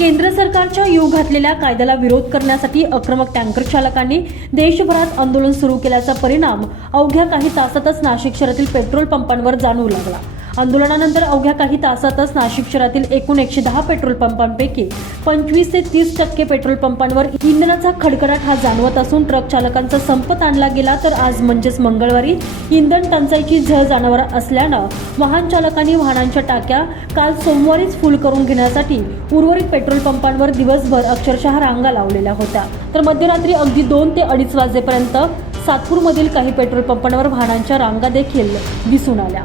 केंद्र सरकारच्या येऊ घातलेल्या कायद्याला विरोध करण्यासाठी आक्रमक टँकर चालकांनी देशभरात आंदोलन सुरू केल्याचा परिणाम अवघ्या काही तासातच नाशिक शहरातील पेट्रोल पंपांवर जाणवू लागला. आंदोलनानंतर अवघ्या काही तासातच नाशिक शहरातील एकूण एकशे दहा पेट्रोल पंपांपैकी पंचवीस ते तीस टक्के पेट्रोल पंपांवर इंधनाचा खडखडाट हा जाणवत असून ट्रक चालकांचा संपत आणला गेला तर आज म्हणजेच मंगळवारी इंधन टंचाईची झळ जाणवर असल्यानं वाहन चालकांनी वाहनांच्या टाक्या काल सोमवारीच फुल करून घेण्यासाठी उर्वरित पेट्रोल पंपांवर दिवसभर अक्षरशः रांगा लावलेल्या होत्या. तर मध्यरात्री अगदी दोन ते अडीच वाजेपर्यंत सातपूरमधील काही पेट्रोल पंपांवर वाहनांच्या रांगा देखील दिसून आल्या.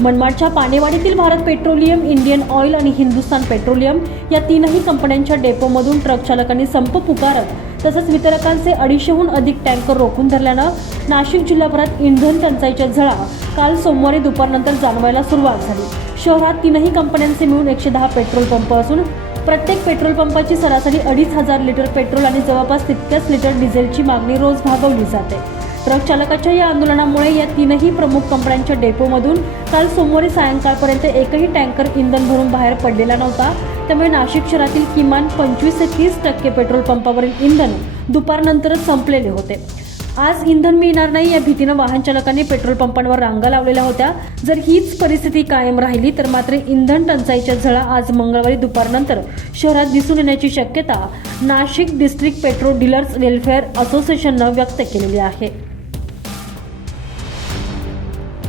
मनमाडच्या पानेवाडीतील भारत पेट्रोलियम इंडियन ऑइल आणि हिंदुस्थान पेट्रोलियम या तीनही कंपन्यांच्या डेपोमधून ट्रक चालकांनी संप पुकारत तसंच वितरकांचे अडीचशेहून अधिक टँकर रोखून धरल्यानं नाशिक जिल्हाभरात इंधन टंचाईच्या झळा काल सोमवारी दुपारनंतर जाणवायला सुरुवात झाली. शहरात तीनही कंपन्यांचे मिळून एकशे दहा पेट्रोल पंप असून प्रत्येक पेट्रोल पंपाची सरासरी अडीच हजार लिटर पेट्रोल आणि जवळपास तितक्याच लिटर डिझेलची मागणी रोज भागवली जाते. ट्रक चालकाच्या या आंदोलनामुळे या तीनही प्रमुख कंपन्यांच्या डेपोमधून काल सोमवारी सायंकाळपर्यंत एकही टँकर इंधन भरून बाहेर पडलेला नव्हता. त्यामुळे नाशिक शहरातील किमान पंचवीस ते तीस टक्के पेट्रोल पंपावरील इंधन दुपारनंतरच संपलेले होते. आज इंधन मिळणार नाही या भीतीनं वाहन चालकांनी पेट्रोल पंपांवर रांगा लावलेल्या होत्या. जर हीच परिस्थिती कायम राहिली तर मात्र इंधन टंचाईच्या झळा आज मंगळवारी दुपारनंतर शहरात दिसून येण्याची शक्यता Nashik district petrol dealers welfare असोसिएशननं व्यक्त केलेली आहे.